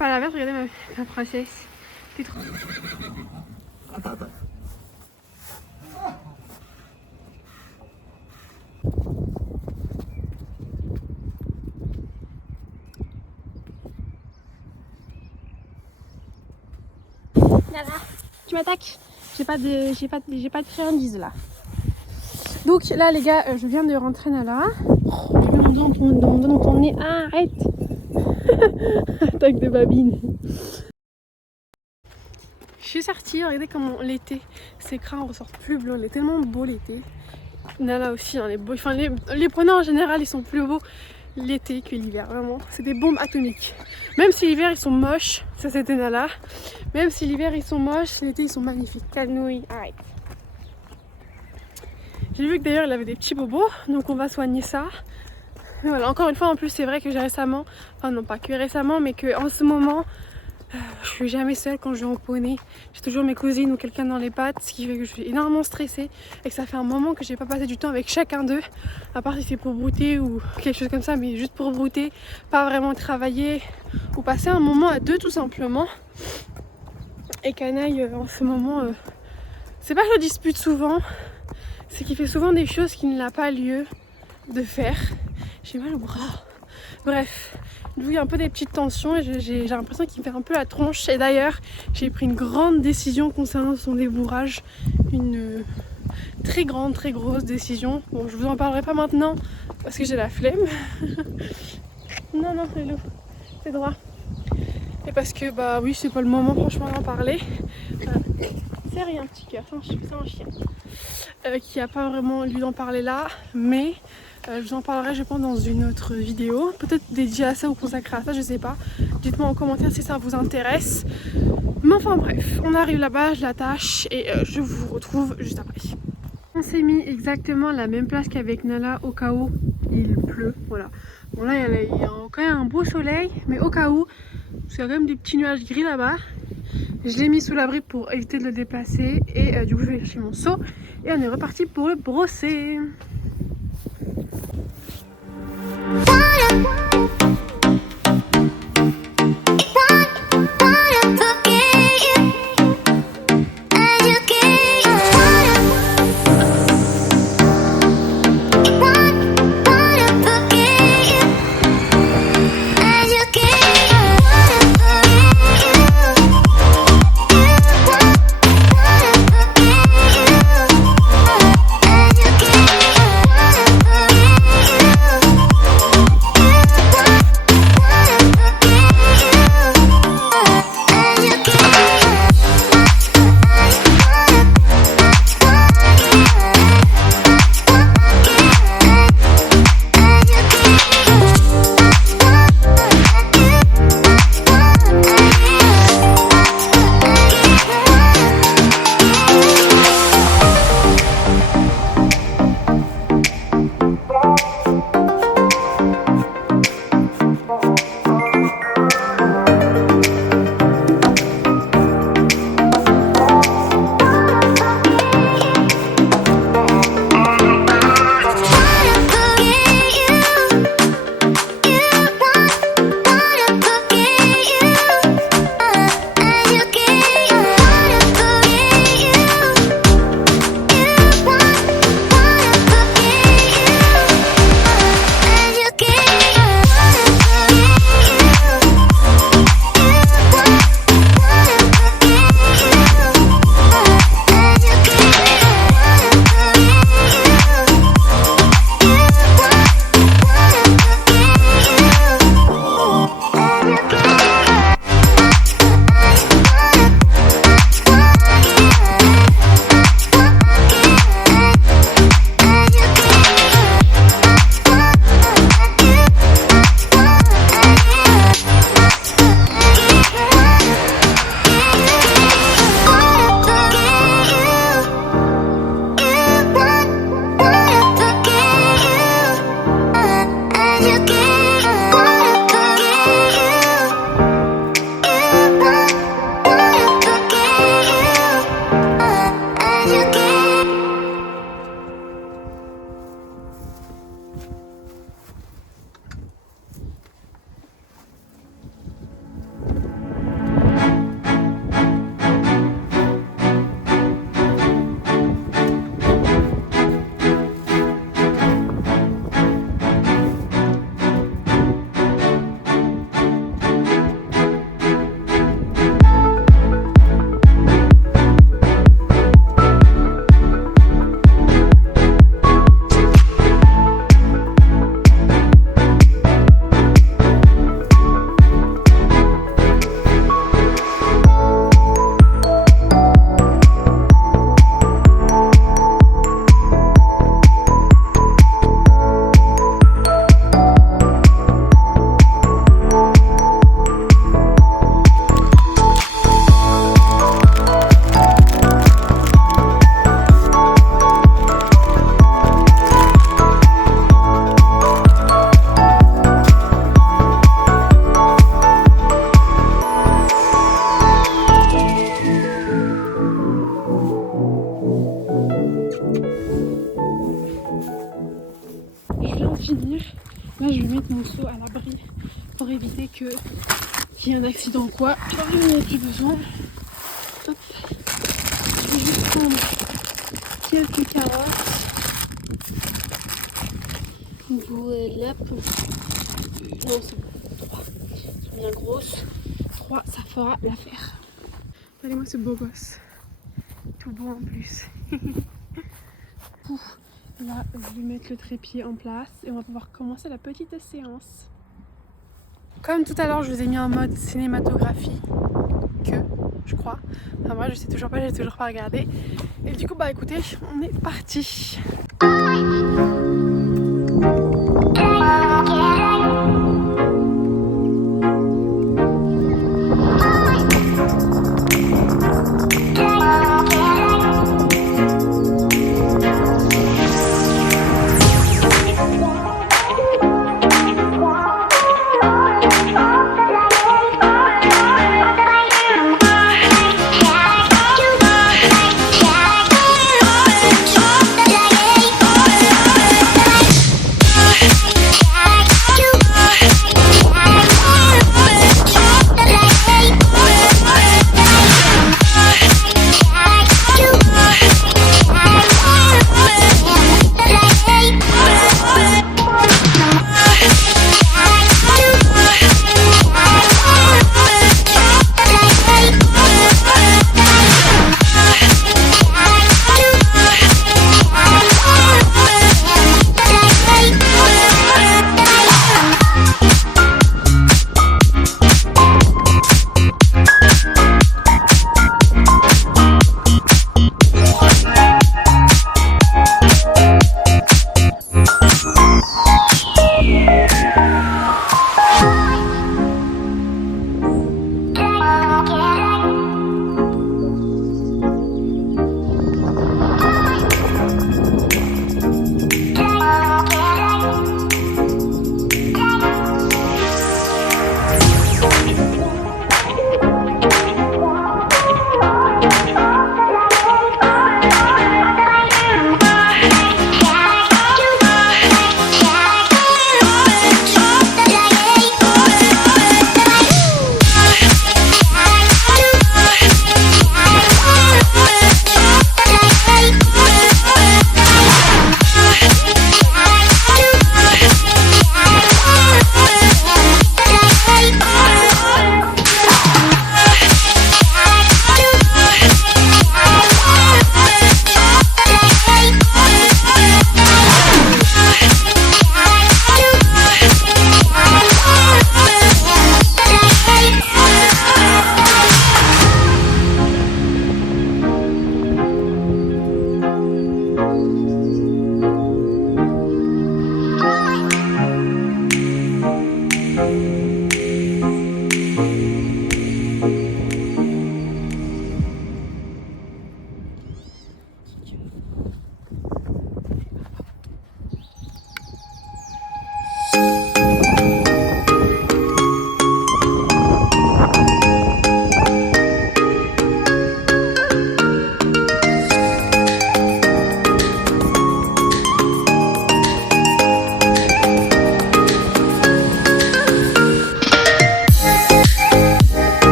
pas la verte, regardez ma princesse. C'est trop... Voilà. Tu m'attaques. J'ai pas de friandises là. Donc là les gars, je viens de rentrer Nala. Oh, j'ai mis mon doigt dans ton nez. Ah, arrête. Attaque de babine. Je suis sortie, regardez comment l'été, ses crins ressortent plus bleus. Il est tellement beau l'été. Nala aussi, hein, les poneys en général ils sont plus beaux l'été que l'hiver, vraiment. C'est des bombes atomiques. Même si l'hiver ils sont moches, ça c'était Nala. Même si l'hiver ils sont moches, l'été ils sont magnifiques. Canouille, arrête. J'ai vu que d'ailleurs il avait des petits bobos, donc on va soigner ça. Et voilà, encore une fois en plus c'est vrai que j'ai récemment, enfin non pas que récemment, mais que en ce moment, je suis jamais seule quand je vais en poney. J'ai toujours mes cousines ou quelqu'un dans les pattes, ce qui fait que je suis énormément stressée et que ça fait un moment que j'ai pas passé du temps avec chacun d'eux, à part si c'est pour brouter ou quelque chose comme ça, mais juste pour brouter, pas vraiment travailler ou passer un moment à deux tout simplement. Et Canaille en ce moment, c'est pas que je le dispute souvent, c'est qu'il fait souvent des choses qui n'a pas lieu de faire. J'ai mal au bras. Bref, il y a un peu des petites tensions et j'ai l'impression qu'il me fait un peu la tronche. Et d'ailleurs, j'ai pris une grande décision concernant son débourrage. Une très grosse décision. Bon, je vous en parlerai pas maintenant parce que j'ai la flemme. Non, Hello, c'est droit. Et parce que, bah oui, c'est pas le moment franchement d'en parler. C'est rien, petit cœur, c'est un chien. Qui a pas vraiment lieu d'en parler là, mais je vous en parlerai je pense dans une autre vidéo, peut-être dédiée à ça ou consacrée à ça, je sais pas. Dites-moi en commentaire si ça vous intéresse. Mais enfin bref, on arrive là-bas, je l'attache et je vous retrouve juste après. On s'est mis exactement à la même place qu'avec Nala au cas où il pleut, voilà. Bon là il y a quand même un beau soleil, mais au cas où, parce qu'il y a quand même des petits nuages gris là-bas. Je l'ai mis sous l'abri pour éviter de le déplacer et du coup je vais chercher mon seau et on est reparti pour le brosser. éviter qu'il y ait un accident ou quoi. J'en ai plus besoin. Hop. Je vais juste prendre quelques carottes. Voilà. Non, c'est bon. 3. Elles sont bien grosses. 3, ça fera l'affaire. Regardez-moi ce beau gosse. Tout beau en plus. Là, je vais mettre le trépied en place et on va pouvoir commencer la petite séance. Comme tout à l'heure, je vous ai mis en mode cinématographie. Je crois. Enfin moi, je sais toujours pas, j'ai toujours pas regardé. Et du coup, bah écoutez, on est parti.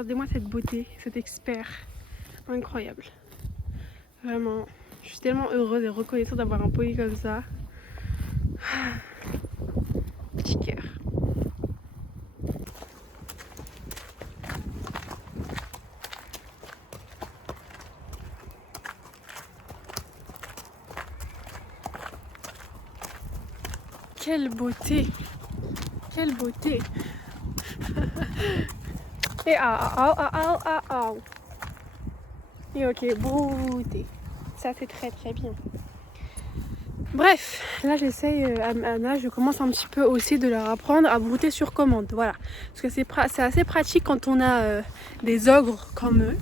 Regardez-moi cette beauté, cet expert. Incroyable. Vraiment, je suis tellement heureuse et reconnaissante d'avoir un poney comme ça. Petit cœur. Quelle beauté! Quelle beauté! Et et ok, beauté. Ça c'est très très bien. Bref, là j'essaye, Anna, je commence un petit peu aussi de leur apprendre à brouter sur commande, voilà. Parce que c'est assez pratique quand on a des ogres comme eux.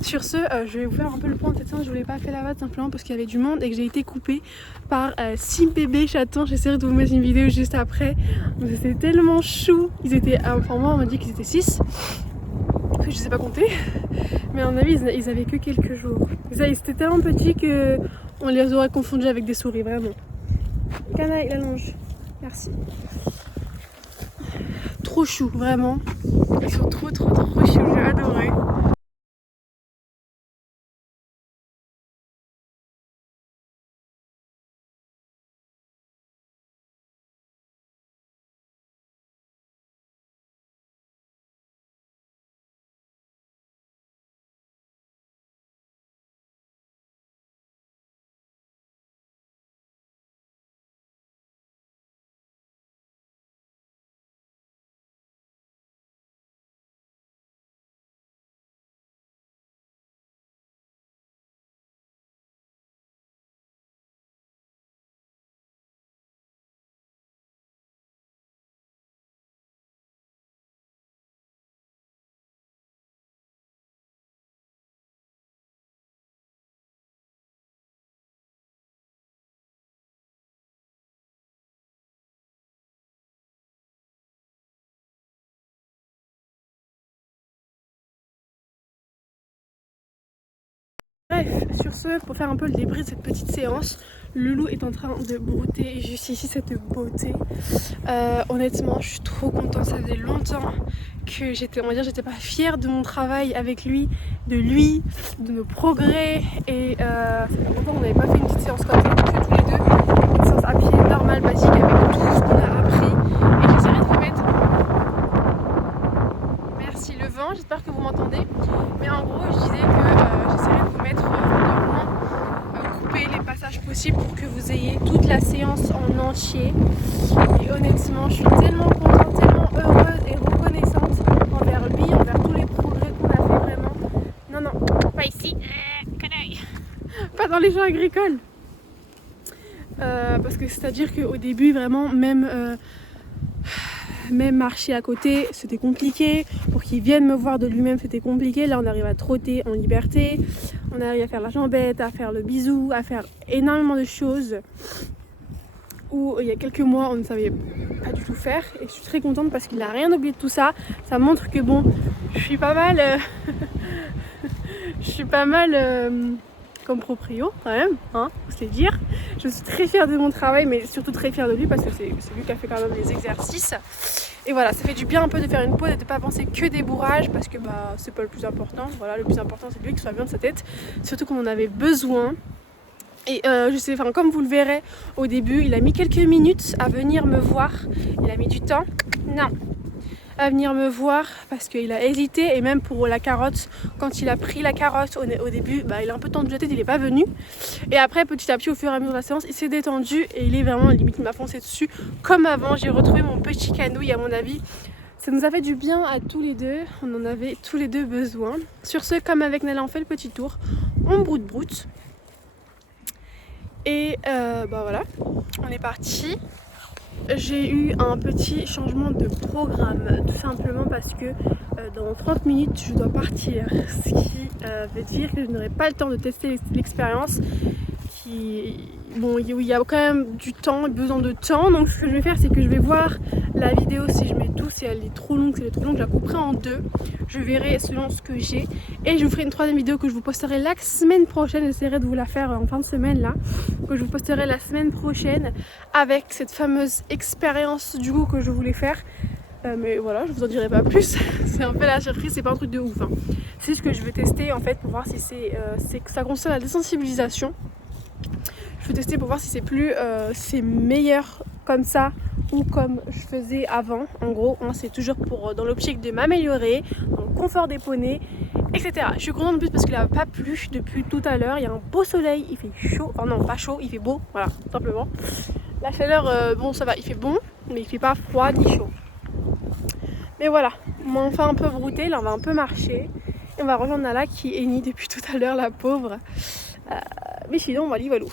Sur ce, je vais vous faire un peu le point de cette séance. Je voulais pas faire la vade simplement parce qu'il y avait du monde et que j'ai été coupée par 6 bébés chatons. J'essaierai de vous mettre une vidéo juste après. C'était tellement chou. Ils étaient, enfin moi on m'a dit qu'ils étaient 6. Je sais pas compter. Mais à mon avis ils avaient que quelques jours. Ils étaient tellement petits que on les aurait confondus avec des souris, vraiment. Canaille, la longe. Merci. Trop chou, vraiment. Ils sont trop chou, j'ai adoré. Bref, sur ce, pour faire un peu le débrief de cette petite séance, Loulou est en train de brouter juste ici cette beauté. Honnêtement, je suis trop contente, ça faisait longtemps que j'étais pas fière de mon travail avec lui, de nos progrès. Et ça fait longtemps qu'on n'avait pas fait une petite séance comme ça, on fait tous les deux une séance à pied normale, basique, avec tout ce qu'on a appris. Et j'essaierai de vous mettre... Merci le vent, j'espère que vous m'entendez. Mais en gros, je disais que j'essaierai de vous mettre couper les passages possibles pour que vous ayez toute la séance en entier. Et honnêtement, je suis tellement contente, tellement heureuse et reconnaissante envers lui, envers tous les progrès qu'on a fait, vraiment. Non, pas ici, canaille. Pas dans les champs agricoles. Parce que c'est-à-dire qu'au début, vraiment, même marcher à côté, c'était compliqué. Pour qu'il vienne me voir de lui-même, c'était compliqué. Là, on arrive à trotter en liberté. On arrive à faire la jambette, à faire le bisou, à faire énormément de choses où il y a quelques mois, on ne savait pas du tout faire. Et je suis très contente parce qu'il n'a rien oublié de tout ça. Ça montre que bon, je suis pas mal... comme proprio quand même, hein, faut se le dire. Je suis très fière de mon travail, mais surtout très fière de lui parce que c'est lui qui a fait quand même les exercices. Et voilà, ça fait du bien un peu de faire une pause et de pas penser que des bourrages parce que bah c'est pas le plus important. Voilà, le plus important c'est lui qui soit bien de sa tête, surtout qu'on en avait besoin. Et je sais, enfin comme vous le verrez au début, il a mis quelques minutes à venir me voir. Il a mis du temps. Non. À venir me voir parce qu'il a hésité, et même pour la carotte, quand il a pris la carotte au début, bah, il a un peu tendu la tête, il n'est pas venu. Et après, petit à petit, au fur et à mesure de la séance, il s'est détendu et il est vraiment limite, il m'a foncé dessus comme avant. J'ai retrouvé mon petit canouille, à mon avis. Ça nous a fait du bien à tous les deux, on en avait tous les deux besoin. Sur ce, comme avec Nala, on fait le petit tour, on broute. Et bah voilà, on est parti. J'ai eu un petit changement de programme, tout simplement parce que dans 30 minutes je dois partir, ce qui veut dire que je n'aurai pas le temps de tester l'expérience. Bon, il y a quand même du temps, besoin de temps, donc ce que je vais faire c'est que je vais voir la vidéo si je mets tout, si elle est trop longue, je la couperai en deux, je verrai selon ce que j'ai et je vous ferai une troisième vidéo que je vous posterai la semaine prochaine. J'essaierai de vous la faire en fin de semaine là, que je vous posterai la semaine prochaine avec cette fameuse expérience du coup que je voulais faire. Mais voilà, je vous en dirai pas plus. C'est un peu la surprise, c'est pas un truc de ouf. Hein. C'est ce que je veux tester en fait pour voir si ça concerne la désensibilisation. Je veux tester pour voir si c'est meilleur comme ça ou comme je faisais avant. En gros, hein, c'est toujours dans l'optique de m'améliorer, dans le confort des poneys, etc. Je suis contente en plus parce qu'il n'a pas plu depuis tout à l'heure. Il y a un beau soleil, il fait chaud. Enfin non, pas chaud, il fait beau, voilà, tout simplement. La chaleur, bon ça va, il fait bon, mais il fait pas froid ni chaud. Mais voilà, on m'a enfin un peu brouté, là on va un peu marcher. Et on va rejoindre Nala qui hennit depuis tout à l'heure, la pauvre. Mais sinon, on va aller valou.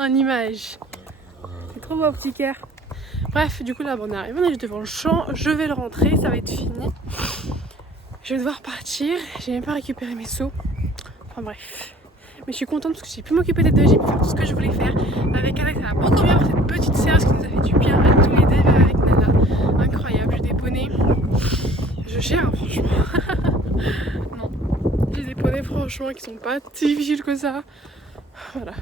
En image. C'est trop beau, petit cœur. Bref, du coup là on est arrivé, on est juste devant le champ, je vais le rentrer, ça va être fini. Je vais devoir partir, j'ai même pas récupéré mes seaux. Enfin bref. Mais je suis contente parce que j'ai pu m'occuper des deux, j'ai pu faire tout ce que je voulais faire. Avec Alex, ça va beaucoup mieux pour cette petite séance qui nous a fait du bien à tous les deux avec Nala. Incroyable, j'ai des poneys. Je gère franchement. Non, j'ai des poneys franchement qui sont pas si difficiles que ça. Voilà.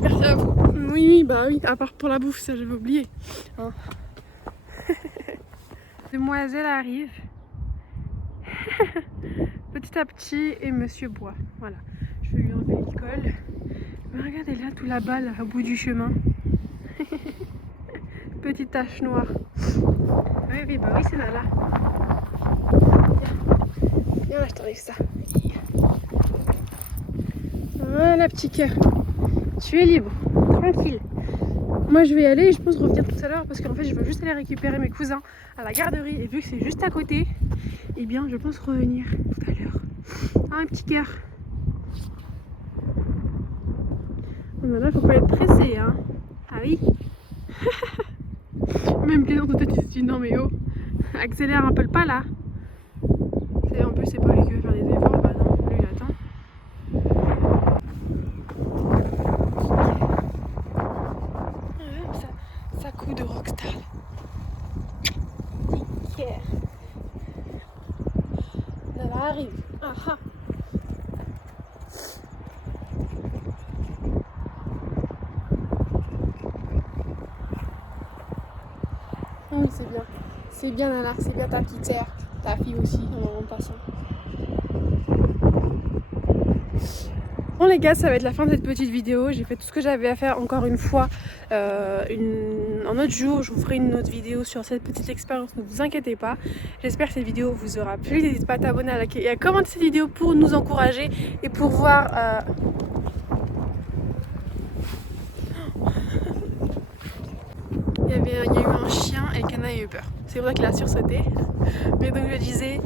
Merci à vous. Oui, bah oui, à part pour la bouffe, ça j'avais oublié. Hein. Demoiselle arrive. Petit à petit et monsieur boit. Voilà. Je vais lui enlever le col. Mais regardez là, tout là-bas, là, au bout du chemin. Petite tache noire. Oui, bah oui, c'est Nala. Viens là, je t'enlève ça. Voilà, petit cœur. Tu es libre, tranquille. Moi je vais y aller et je pense revenir tout à l'heure parce qu'en fait je veux juste aller récupérer mes cousins à la garderie et vu que c'est juste à côté, eh bien je pense revenir tout à l'heure. Ah, un petit cœur. Là faut pas être pressé, hein. Ah oui. Même Clément de tête il se dit non mais oh, accélère un peu le pas là. En plus c'est pas lui qui veut faire des efforts, bah non, lui il attend. Ça coup de rockstar. Yeah. Nala arrive. Ah ah. Oui, c'est bien. C'est bien Nala, c'est bien ta petite sœur. Ta fille aussi, en passant. Bon les gars, ça va être la fin de cette petite vidéo. J'ai fait tout ce que j'avais à faire encore une fois. Un autre jour, je vous ferai une autre vidéo sur cette petite expérience, ne vous inquiétez pas. J'espère que cette vidéo vous aura plu. N'hésitez pas à t'abonner, à liker et à commenter cette vidéo pour nous encourager et pour voir... Il y a eu un chien et Kana a eu peur. C'est pour ça qu'il a sursauté. Mais donc je disais,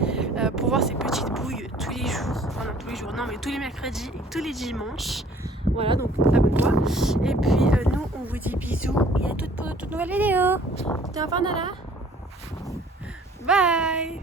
pour voir ces petites bouilles tous les jours, enfin non tous les jours, non mais tous les mercredis et tous les dimanches. Voilà, donc abonne-toi. Et puis nous, on vous dit bisous et à toute nouvelle vidéo. C'était enfin Nala. Bye.